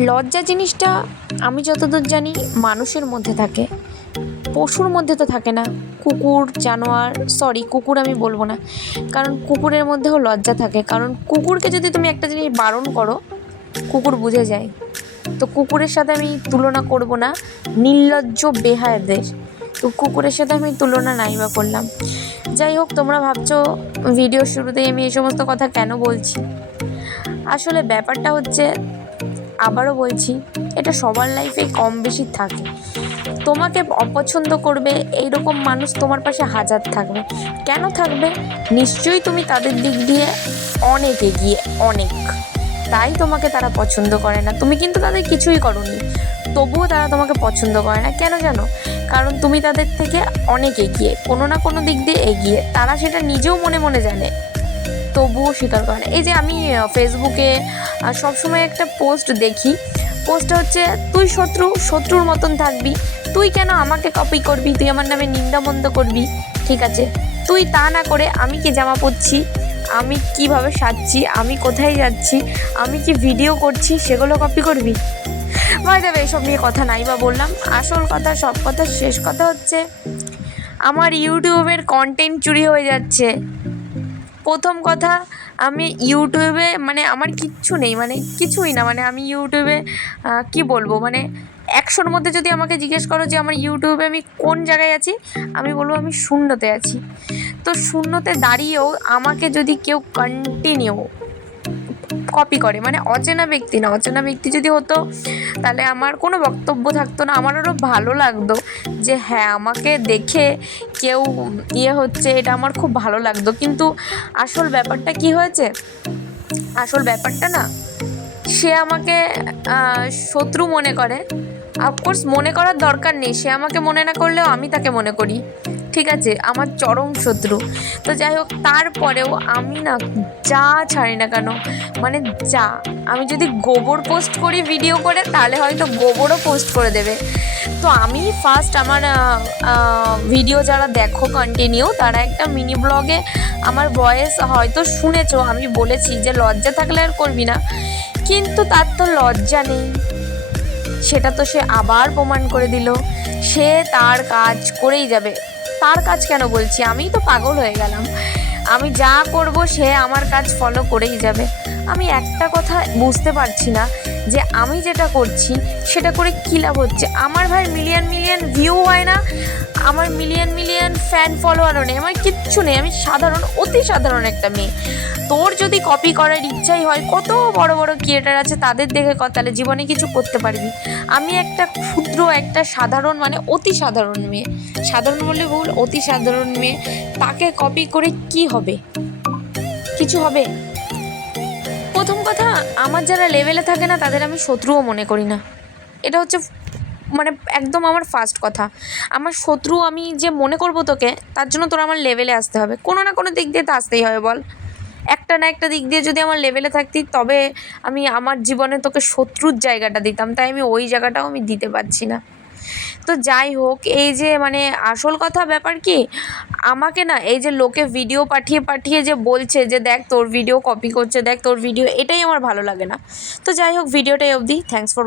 লজ্জা জিনিসটা আমি যতদূর জানি মানুষের মধ্যে থাকে। পশুর মধ্যে তো থাকে না। কুকুর, জানোয়ার সরি কুকুর আমি বলব না। কারণ কুকুরের মধ্যেও লজ্জা থাকে। কারণ কুকুরকে যদি তুমি একটা জিনিস বারণ করো, কুকুর বুঝে যায়। তো কুকুরের সাথে আমি তুলনা করব না। নির্লজ্জ বেহায়াদের। তো কুকুরের সাথে আমি তুলনা নাই বা করলাম। যাই হোক, তোমরা ভাবছ ভিডিও শুরুতেই আমি এই সমস্ত কথা কেন বলছি? আসলে ব্যাপারটা হচ্ছে আবারও বলছি, এটা সবার লাইফে কম বেশি থাকে। তোমাকে অপছন্দ করবে এই রকম মানুষ তোমার পাশে হাজার থাকবে। কেন থাকবে? নিশ্চয়ই তুমি তাদের দিক দিয়ে অনেক এগিয়ে, অনেক। তাই তোমাকে তারা পছন্দ করে না। তুমি কিন্তু তাদের কিছুই করনি। তবুও তারা তোমাকে পছন্দ করে না। কেন জানো? কারণ তুমি তাদের থেকে অনেক এগিয়ে, কোনো না কোনো দিক দিয়ে এগিয়ে। তারা সেটা নিজেও মনে মনে জানে। তবুও স্বীকার করে না এই যে আমি ফেসবুকে সবসময় একটা পোস্ট দেখি। পোস্টটা হচ্ছে, তুই শত্রু, শত্রুর মতন থাকবি। তুই কেন আমাকে কপি করবি? তুই আমার নামে নিন্দামন্দ করবি? ঠিক আছে। তুই তা না করে আমি কি জামা পরছি? আমি কীভাবে সাজছি? আমি কোথায় যাচ্ছি? আমি কি ভিডিও করছি? সেগুলো কপি করবি? ভাই দেবে এইসব নিয়ে কথা নাই বা বললাম। আসল কথা, সব কথা, শেষ কথা হচ্ছে, আমার ইউটিউবের কন্টেন্ট চুরি হয়ে যাচ্ছে। প্রথম কথা, আমি ইউটিউবে মানে আমার কিচ্ছু নেই মানে কিছুই না মানে আমি ইউটিউবে কি বলব মানে একশোর মধ্যে যদি আমাকে জিজ্ঞেস করো যে আমার ইউটিউবে আমি কোন জায়গায় আছি, আমি বলব আমি শূন্যতে আছি। তো শূন্যতে দাঁড়িয়েও আমাকে যদি কেউ কন্টিনিউ কপি করে মানে অচেনা ব্যক্তি না, অচেনা ব্যক্তি যদি হতো, তাহলে আমার কোনো বক্তব্য থাকতো না। আমার আরও ভালো লাগতো যে হ্যাঁ আমাকে দেখে কেউ ইয়ে হচ্ছে, এটা আমার খুব ভালো লাগতো। কিন্তু আসল ব্যাপারটা কি হয়েছে? আসল ব্যাপারটা না সে আমাকে শত্রু মনে করে। অফকোর্স মনে করার দরকার নেই। সে আমাকে মনে না করলেও আমি তাকে মনে করি। ঠিক আছে? আমার চরম শত্রু। তো যাই হোক, তারপরেও আমি না যা ছাড়ি না কেন মানে যা। আমি যদি গোবর পোস্ট করি ভিডিও করে, তাহলে হয়তো গোবরও পোস্ট করে দেবে। তো আমি ফার্স্ট আমার ভিডিও যারা দেখো কন্টিনিউ তারা একটা মিনি ব্লগে আমার ভয়েস হয়তো শুনেছো। আমি বলেছি যে লজ্জা থাকলে আর করবি না। কিন্তু তার তো লজ্জা নেই। সেটা তো সে আবার প্রমাণ করে দিল। সে তার কাজ করেই যাবে। তার কাজ কেন বলছি? আমিই তো পাগল হয়ে গেলাম। আমি যা করব সে আমার কাজ ফলো করেই যাবে। আমি একটা কথা বুঝতে পারছি না যে আমি যেটা করছি, সেটা করে কী লাভ হচ্ছে? আমার ভাই মিলিয়ন মিলিয়ন ভিউ হয় না? আমার মিলিয়ন মিলিয়ন ফ্যান ফলোয়ারও নেই, আমার কিচ্ছু নেই, আমি সাধারণ, অতি সাধারণ একটা মেয়ে। তোর যদি কপি করার ইচ্ছাই হয়, কত বড় বড় ক্রিয়েটার আছে তাদের দেখে তাহলে জীবনে কিছু করতে পারবি। আমি একটা ক্ষুদ্র, একটা সাধারণ মানে অতি সাধারণ মেয়ে। সাধারণ বললে ভুল, অতি সাধারণ মেয়ে। তাকে কপি করে কি হবে? কিছু হবে? প্রথম কথা, আমার যারা লেভেলে থাকে না, তাদের আমি শত্রুও মনে করি না। এটা হচ্ছে মানে একদম আমার ফার্স্ট কথা। আমার শত্রু আমি যে মনে করব তোকে, তার জন্য তোর আমার লেভেলে আসতে হবে। কোনো না কোনো দিক দিয়ে তো আসতেই হবে বল। একটা না একটা দিক দিয়ে যদি আমার লেভেলে থাকতি, তবে আমি আমার জীবনে তোকে শত্রুর জায়গাটা দিতাম। তাই আমি ওই জায়গাটাও আমি দিতে পারছি না। তো যাই হোক, এই যে মানে আসল কথা ব্যাপার কি, আমাকে না এই যে লোকে ভিডিও পাঠিয়ে পাঠিয়ে যে বলছে যে দেখ তোর ভিডিও কপি করছে, দেখ তোর ভিডিও এটাই আমার ভালো লাগে না। তো যাই হোক ভিডিওটাই অবধি। Thanks for